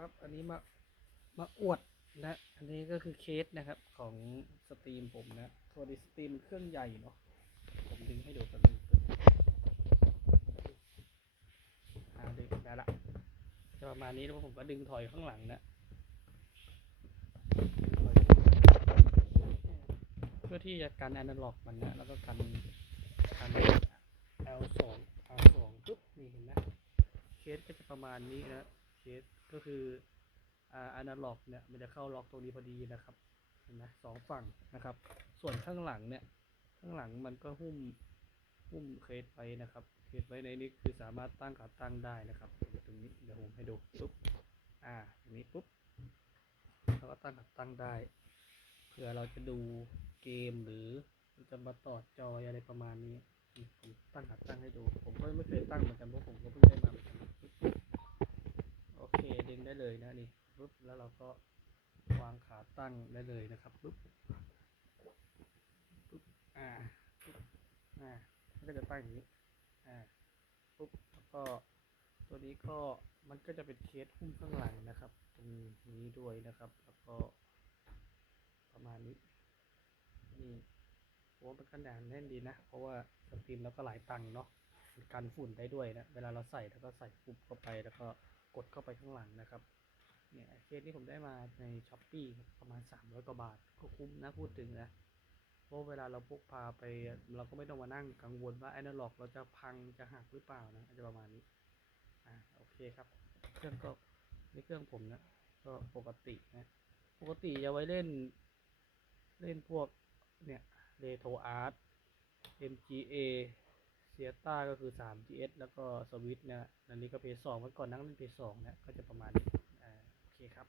ครับ อันนี้มามาอวดนะ อันนี้ก็คือเคสนะครับของสตรีมผมนะสวัสดีสตรีมเครื่องใหญ่เนาะผมดึงให้ดูแป๊บนึงอ่าดึงได้ละจะประมาณนี้แล้วผมก็ดึงถอยข้างหลังนะเพื่อที่จะกันแอนาล็อกมันนะแล้วก็กันกัน L2 R2 ปุ๊บนี่เห็นไหมเคสก็จะประมาณนี้นะเคส ก็คืออ่าอนาล็อกเนี่ยมันจะเข้าล็อกตรงนี้พอดีนะครับเห็นไหมสองฝั่งนะครับ ส่วนข้างหลังเนี่ย ข้างหลังมันก็หุ้มหุ้มเคสไว้นะครับเคสไว้ในนี้คือสามารถตั้งขาตั้งได้นะครับตรงนี้เดี๋ยวผมให้ดูปุ๊บอ่าอย่างนี้ปุ๊บเราก็ตั้งขาตั้งได้เผื่อเราจะดูเกมหรือจะมาต่อจอยอะไรประมาณนี้ผมตั้งขาตั้งให้ดู ผมก็ไม่เคยตั้งเหมือนกันเพราะผมก็เพิ่งได้มาเหมือนกันปึ๊บโอเคดึงได้เลยนะนี่ ปุ๊บแล้วเราก็วางขาตั้งได้เลยนะครับปุ๊บปุ๊บอ่าปุ๊บอ่ามันก็จะตั้งอย่างนี้อ่าปุ๊บแล้วก็ตัวนี้ก็มันก็จะเป็นเคสหุ้มข้างหลังนะครับ ตรงนี้ด้วยนะครับ แล้วก็ประมาณนี้นี่โอ้มันก็หนาแน่นดีนะ เพราะว่าสตรีมแล้วก็หลายตังค์เนาะกันฝุ่นได้ด้วยนะ เวลาเราใส่แล้วก็ใส่ปุ๊บเข้าไปแล้วก็กดเข้าไปข้างหลังนะครับ เนี่ยเคสนี้ผมได้มาในช้อปปี้ประมาณ 300 กว่าบาท ก็คุ้มนะพูดถึงนะเพราะเวลาเราพกพาไป เราก็ไม่ต้องมานั่งกังวลว่าไอนาล็อกเราจะพังจะหักหรือเปล่านะอาจจะประมาณนี้อ่าโอเคครับ เครื่องก็นี่เครื่องผมนะก็ปกตินะปกติจะไว้เล่น เล่นพวกเนี่ยเรโทอาร์ต MGA เซียต้าก็คือ 3GS แล้วก็สวิตนะอันนี้ก็เพย์สองเมื่อก่อนนั่งเล่นเพย์สองนะก็จะประมาณนี้ ครับ